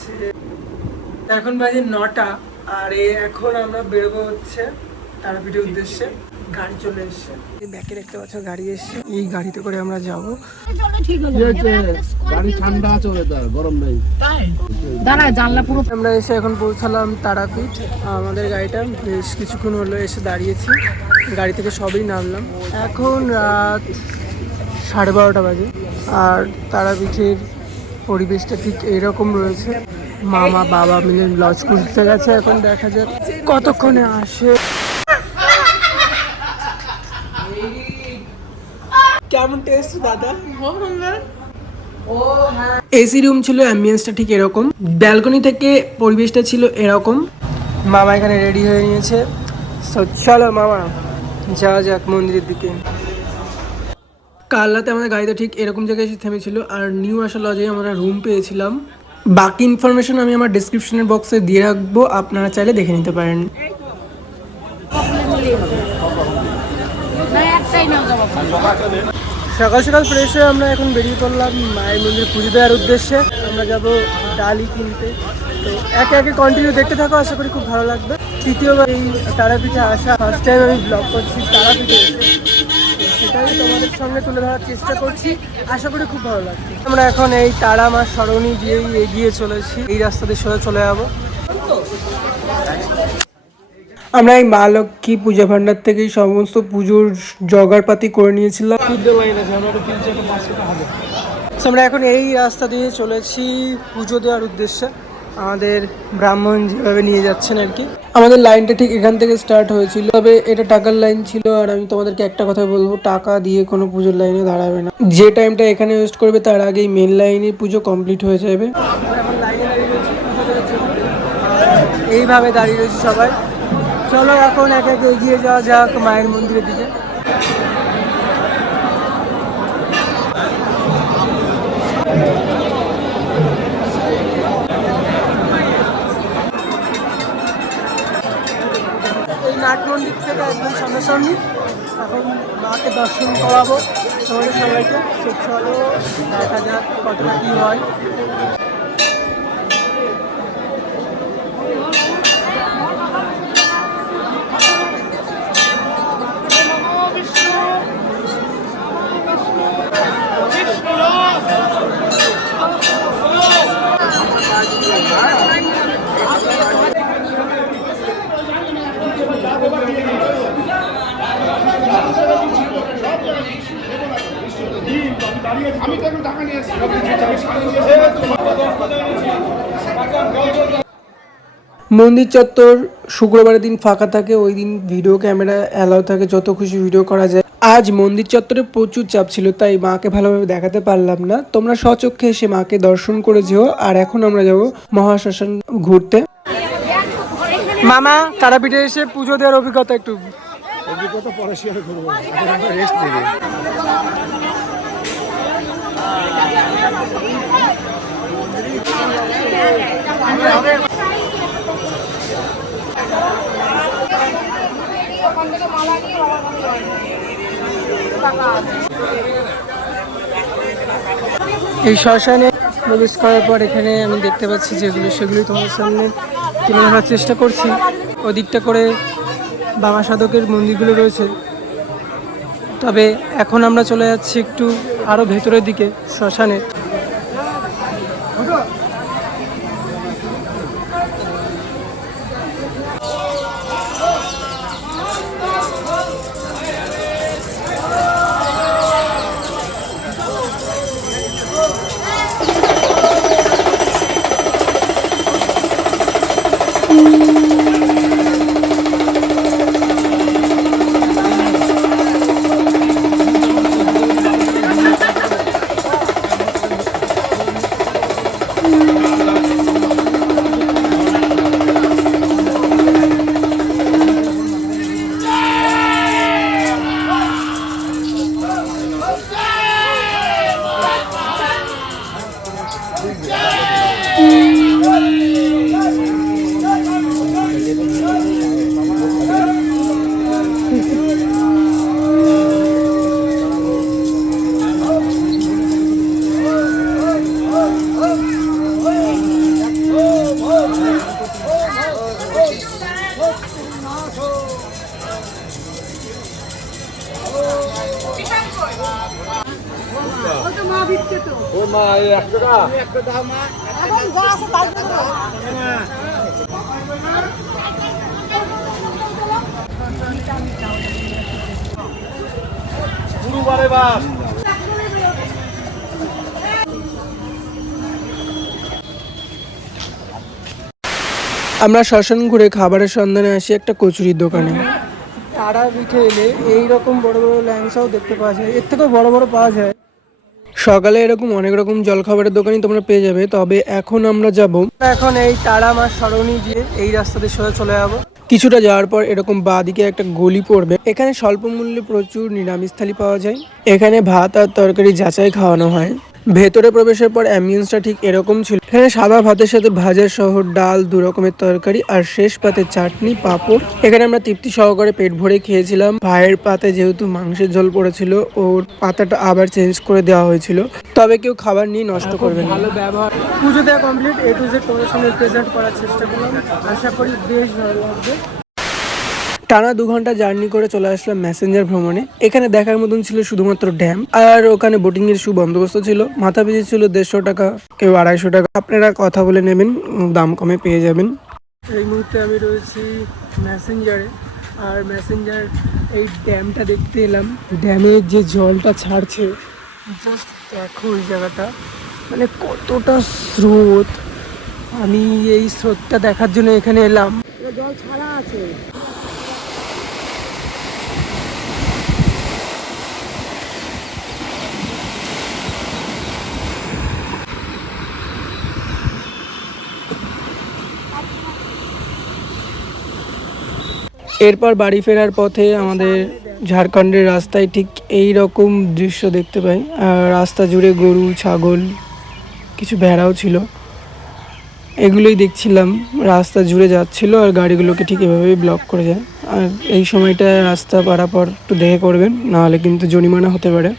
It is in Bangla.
হচ্ছে এখন বাজে 9টা আর এখন আমরা বেরোবো হচ্ছে তারাপীঠের উদ্দেশ্যে। গাড়ি চলে এসছে, ব্যাকে দেখতে পাচ্ছ গাড়ি এসছে, এই গাড়িতে করে আমরা যাবো। গাড়ি ঠান্ডা আছে, গরম নেই। আমরা এসে এখন পৌঁছালাম তারাপীঠ। আমাদের গাড়িটা বেশ কিছুক্ষণ হলো এসে দাঁড়িয়েছি, গাড়ি থেকে সবই নামলাম। এখন রাত 12:30 বাজে আর তারাপীঠের পরিবেশটা ঠিক এইরকম রয়েছে। মামা বাবা মিলে লজ খুঁজতে গেছে, এখন দেখা যাক কতক্ষণে আসে। কেমন টেস্ট দাদা? এসি রুম ছিল, অ্যাম্বিয়েন্সটা ঠিক এরকম, ব্যালকনি থেকে পরিবেশটা ছিল এরকম। মামা এখানে রেডি হয়ে নিয়েছে, চলো মামা যাওয়া যাক মন্দিরের দিকে। কাল রাতে আমাদের গাড়িতে ঠিক এরকম জায়গায় এসে থেমেছিল আর নিউ আসা লজে আমরা রুম পেয়েছিলাম। বাকি ইনফরমেশন আমি আমার ডিসক্রিপশনের বক্সে দিয়ে রাখবো, আপনারা চাইলে দেখে নিতে পারেন। সকাল সকাল ফ্রেশ হয়ে আমরা এখন বেরিয়ে পড়লাম মায়ের মন্দির পুজো দেওয়ার উদ্দেশ্যে। আমরা যাব ডালি কিনতে, তো একে একে কন্টিনিউ দেখতে থাকো, আশা করি খুব ভালো লাগবে। তৃতীয়বার এই তারাপীঠে আসা, ফার্স্ট টাইম আমি ব্লগ করছি তারাপীঠে এসে, সেটাই তোমাদের সঙ্গে তুলে ধরার চেষ্টা করছি, আশা করি খুব ভালো লাগবে। আমরা এখন এই তারা মার সরণি দিয়েই এগিয়ে চলেছি, এই রাস্তা দিয়ে সোজা চলে যাবো। আমরা এই মা লক্ষ্মী পূজা ভান্ডার থেকে সমস্ত পুজোর জোগাড়পাতি করে নিয়েছিলাম। আমরা এখন এই রাস্তা দিয়ে চলেছি পুজো দেওয়ার উদ্দেশ্যে, আমাদের ব্রাহ্মণ যেভাবে নিয়ে যাচ্ছেন আর কি। আমাদের লাইনটা ঠিক এখান থেকে স্টার্ট হয়েছিল, তবে এটা টাকার লাইন ছিল। আর আমি তোমাদেরকে একটা কথা বলবো, টাকা দিয়ে কোনো পুজোর লাইনে দাঁড়াবে না। যে টাইমটা এখানে ওয়েস্ট করবে তার আগেই মেন লাইনে পুজো কমপ্লিট হয়ে যাবে। এখন লাইনে দাঁড়িয়ে রয়েছি পুজো দেওয়ার জন্য, এইভাবে দাঁড়িয়ে রয়েছি সবাই। চলো এখন এক এক এগিয়ে যাওয়া যাক মায়ের মন্দিরের দিকে। এই নাট মন্দির থেকে একদম সামনাসামনি এখন মাকে দর্শন করাবো তোমাদের সবাইকে। চলো দেখা যাক কতটা কী হয়। মন্দির চত্বর শুক্রবারের দিন ফাঁকা থাকে, ওই দিন ভিডিও ক্যামেরা অ্যালাউ থাকে, যত খুশি ভিডিও করা যায়। আজ মন্দির চত্বরে প্রচুর চাপ ছিল, তাই মাকে ভালোভাবে দেখাতে পারলাম না। তোমরা স্বচক্ষে এসে মাকে দর্শন করে যেও। আর এখন আমরা যাব মহাশ্মশান ঘুরতে। মামা তারাপীঠে এসে পুজো দেওয়ার অভিজ্ঞতা একটু। অভিজ্ঞতা পরে শেয়ার করবো, এখন আমরা রেস্ট নেবে। এই শ্মশানে প্রবেশ করার পর এখানে আমি দেখতে পাচ্ছি যেগুলো, সেগুলোই তোমার সামনে তুলে ধরার চেষ্টা করছি। ওদিকটা করে বাবা সাধকের মন্দিরগুলো রয়েছে, তবে এখন আমরা চলে যাচ্ছি একটু আরও ভেতরের দিকে শ্মশানে। আমরা শ্মশান ঘুরে খাবারের সন্ধানে আসি একটা কচুরির দোকানে। তারা পিঠে এলে এইরকম বড় বড় ল্যাংচাও দেখতে পাওয়া যায়, এর থেকেও বড় বড় পাওয়া যায়। সকালে এরকম অনেক রকম জলখাবারের দোকানই তোমরা পেয়ে যাবে, তবে এখন আমরা যাব এখন এই তারা মাছ সরণি দিয়ে এই রাস্তা দিয়ে সোজা চলে যাবো। কিছুটা যাওয়ার পর এরকম বাঁদিকে একটা গলি পড়বে, এখানে স্বল্প মূল্যে প্রচুর নিরামিষ থালি পাওয়া যায়। এখানে ভাত আর তরকারি যাচাই খাওয়ানো হয়। ভেতরে প্রবেশের পর অ্যাম্বিয়েন্সটা ঠিক এরকম ছিল। এখানে সাদা ভাতের সাথে ভাজা সহ ডাল, 2 রকমের তরকারি আর শেষ পাতে চাটনি, পাঁপড়। এখানে আমরা তৃপ্তি সহকারে পেট ভরে খেয়েছিলাম। ভাইয়ের পাতে যেহেতু মাংসের ঝোল পড়েছিল, ওর পাতাটা আবার চেঞ্জ করে দেওয়া হয়েছিল। তবে কেউ খাবার নিয়ে নষ্ট করবে না। ভালো ব্যবহার। পুজো দেওয়া কমপ্লিট, A to Z তোমাদের সঙ্গে প্রেজেন্ট করার চেষ্টা করলাম। আশা করি বেশ ভালো লাগবে। টানা 2 ঘন্টা জার্নি করে চলে আসলাম ম্যাসেঞ্জার ভ্রমণে। এখানে দেখার মতন ছিল শুধুমাত্র ড্যাম, আর ওখানে বোটিং এর সুবন্দোবস্ত ছিল। মাথা পিছু ছিল 150 টাকা, কেউ 250 টাকা। আপনারা কথা বলে নেবেন, দাম কমে পেয়ে যাবেন। এই মুহূর্তে আমি রয়েছি ম্যাসেঞ্জারে, আর ম্যাসেঞ্জার এই ড্যামটা দেখতে এলাম। ড্যামের যে জলটা ছাড়ছে, জাস্ট দেখো ওই জায়গাটা, মানে কতটা স্রোত। আমি এই স্রোতটা দেখার জন্য এখানে এলাম। জল ছাড়া আছে। এরপর বাড়ি ফেরার পথে আমাদের ঝাড়খণ্ডের রাস্তায় ঠিক এই রকম দৃশ্য দেখতে পাই। আর রাস্তা জুড়ে গরু, ছাগল, কিছু ভেড়াও ছিল। এগুলোই দেখছিলাম, রাস্তা জুড়ে যাচ্ছিল আর গাড়িগুলোকে ঠিক এভাবেই ব্লক করে যায়। আর এই সময়টা রাস্তা পারাপার একটু দেখে করবেন, নাহলে কিন্তু জরিমানা হতে পারে।